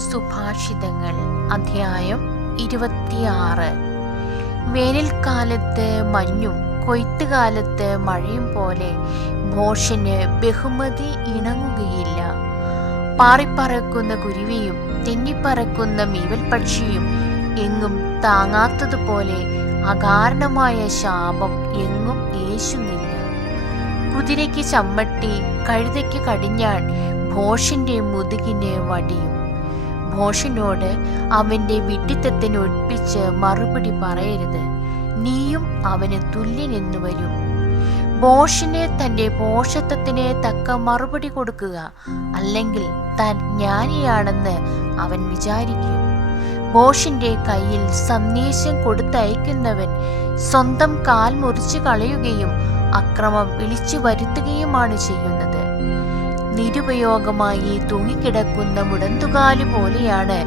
സുഭാഷിതങ്ങൾ അധ്യായം ഇരുപത്തിയാറ്. വേനൽക്കാലത്ത് മഞ്ഞും കൊയ്ത്തുകാലത്ത് മഴയും പോലെ ഭോഷന് ബഹുമതി ഇണങ്ങുകയില്ല. പാറിപ്പറക്കുന്ന കുരുവിയും തെന്നിപ്പറക്കുന്ന മീവൽ പക്ഷിയും എങ്ങും താങ്ങാത്തതുപോലെ അകാരണമായ ശാപം എങ്ങും യേശുന്നില്ല കുതിരയ്ക്ക് ചമ്മട്ടി കഴുതയ്ക്ക് കടിഞ്ഞാൺ ഭോഷന്റെ മുതുകിന് വടിയും. ഭോഷനോട് അവന്റെ വിഡ്ഢിത്തത്തിന് ഒഴിപ്പിച്ച് മറുപടി പറയരുത്. നീയും അവന് തുല്യനെന്നു വരും. ഭോഷന് തന്റെ ഭോഷത്വത്തിന് തക്ക മറുപടി കൊടുക്കുക അല്ലെങ്കിൽ താൻ ജ്ഞാനിയാണെന്ന് അവൻ വിചാരിക്കും. മോഷിന്റെ കയ്യിൽ സന്ദേശം കൊടുത്തയക്കുന്നവൻ സ്വന്തം കാൽ മുറിച്ചു കളയുകയും അക്രമം വിളിച്ചു വരുത്തുകയുമാണ് ചെയ്യുന്നത്. നിരുപയോഗമായി തൂങ്ങിക്കിടക്കുന്ന മുടന്തുകാലു പോലെയാണ്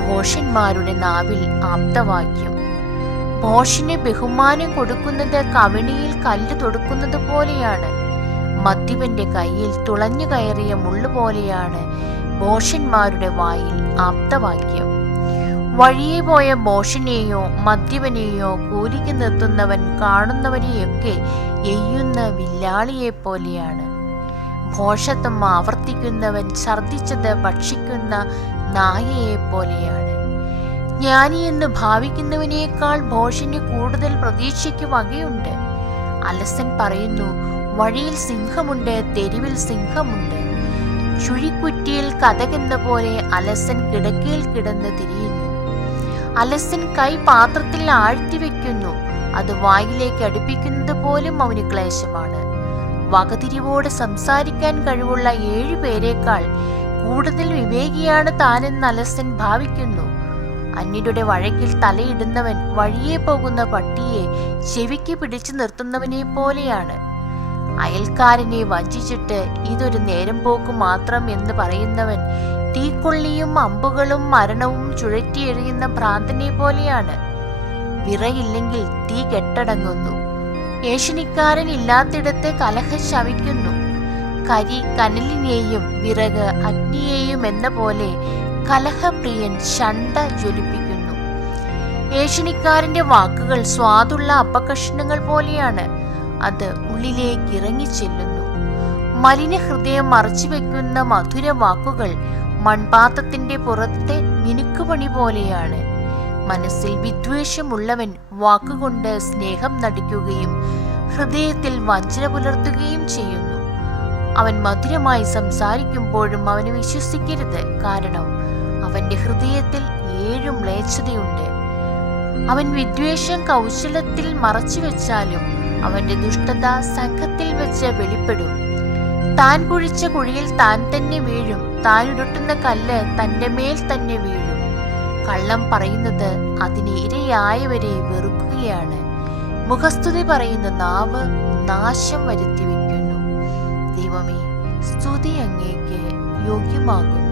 ഭോഷന്മാരുടെ നാവിൽ ആപ്തവാക്യം. ഭോഷന് ബഹുമാനം കൊടുക്കുന്നത് കവിണിയിൽ കല്ല് തൊടുക്കുന്നത് പോലെയാണ്. മദ്യപന്റെ കയ്യിൽ തുളഞ്ഞു കയറിയ മുള്ളു പോലെയാണ് ഭോഷന്മാരുടെ വായിൽ ആപ്തവാക്യം. വഴിയെ പോയ ഭോഷനെയോ മദ്യപനെയോ കൂലിക്ക് നിർത്തുന്നവൻ കാണുന്നവനെയൊക്കെ എയ്യുന്ന വില്ലാളിയെ പോലെയാണ് ഭോഷത്വം ആവർത്തിക്കുന്നവൻ ഛർദിച്ചത് ഭക്ഷിക്കുന്ന നായയെ പോലെയാണ്. ജ്ഞാനി എന്ന് ഭാവിക്കുന്നവനേക്കാൾ ഭോഷന് കൂടുതൽ പ്രതീക്ഷയ്ക്ക് വകയുണ്ട്. അലസൻ പറയുന്നു വഴിയിൽ സിംഹമുണ്ട് തെരുവിൽ സിംഹമുണ്ട്. ചുഴിക്കുറ്റിയിൽ കഥകെന്ന പോലെ അലസൻ കിടക്കയിൽ കിടന്ന് തിരിയുന്നു. അലസൻ കൈ പാത്രത്തിൽ ആഴ്ത്തിവെക്കുന്നു. അത് വായിലേക്ക് അടുപ്പിക്കുന്നത് പോലും അവന് ക്ലേശമാണ്. വകതിരിവോട് സംസാരിക്കാൻ കഴിവുള്ള ഏഴു പേരേക്കാൾ കൂടുതൽ വിവേകിയാണ് താനെന്ന് അലസൻ ഭാവിക്കുന്നു. അന്യരുടെ വഴക്കിൽ തലയിടുന്നവൻ വഴിയെ പോകുന്ന പട്ടിയെ ചെവിക്ക് പിടിച്ചു നിർത്തുന്നവനെ പോലെയാണ്. അയൽക്കാരനെ വഞ്ചിച്ചിട്ട് ഇതൊരു നേരം പോക്ക് മാത്രം എന്ന് പറയുന്നവൻ തീക്കൊള്ളിയും അമ്പുകളും മരണവും ചുഴറ്റിയെറിയുന്ന ഭ്രാന്തനെ പോലെയാണ്. വിറയില്ലെങ്കിൽ തീ കെട്ടടങ്ങുന്നു. ഏഷണിക്കാരൻ ഇല്ലാത്തിടത്ത് കലഹ ശവിക്കുന്നു. കരി കനലിനെയും വിറക് അഗ്നിയെയും എന്ന പോലെ കലഹപ്രിയൻ ഷണ്ട ജ്വലിപ്പിക്കുന്നു. ഏഷണിക്കാരന്റെ വാക്കുകൾ സ്വാദുള്ള അപ്പകഷ്ണങ്ങൾ പോലെയാണ്. അത് ഉള്ളിലേക്ക് ഇറങ്ങിച്ചെല്ലുന്നു മലിന ഹൃദയം മറച്ചു വെക്കുന്ന മധുര വാക്കുകൾ മൺപാത്രത്തിന്റെ പുറത്തെ മിനുക്കുപണി പോലെയാണ്. മനസ്സിൽ വിദ്വേഷമുള്ളവൻ വാക്കുകൊണ്ട് സ്നേഹം നടിക്കുകയും ഹൃദയത്തിൽ വഞ്ചന പുലർത്തുകയും ചെയ്യുന്നു. അവൻ മധുരമായി സംസാരിക്കുമ്പോഴും അവനെ വിശ്വസിക്കരുത്. കാരണം അവന്റെ ഹൃദയത്തിൽ ഏഴും മ്ലേച്ഛതയുണ്ട്. അവൻ വിദ്വേഷം കൗശലത്തിൽ മറച്ചു വെച്ചാലും അവന്റെ ദുഷ്ടത സംഘത്തിൽ വെച്ച് വെളിപ്പെടും. താൻ കുഴിച്ച കുഴിയിൽ താൻ തന്നെ വീഴും. താൻ ഉരുട്ടുന്ന കല്ല് തന്റെ മേൽ തന്നെ വീഴും. കള്ളം പറയുന്നത് അതിന് ഇരയായവരെ വെറുക്കുകയാണ്. മുഖസ്തുതി പറയുന്ന നാവ് നാശം വരുത്തി വയ്ക്കുന്നു ദൈവമേ സ്തുതി അങ്ങേക്ക് യോഗ്യമാകുന്നു.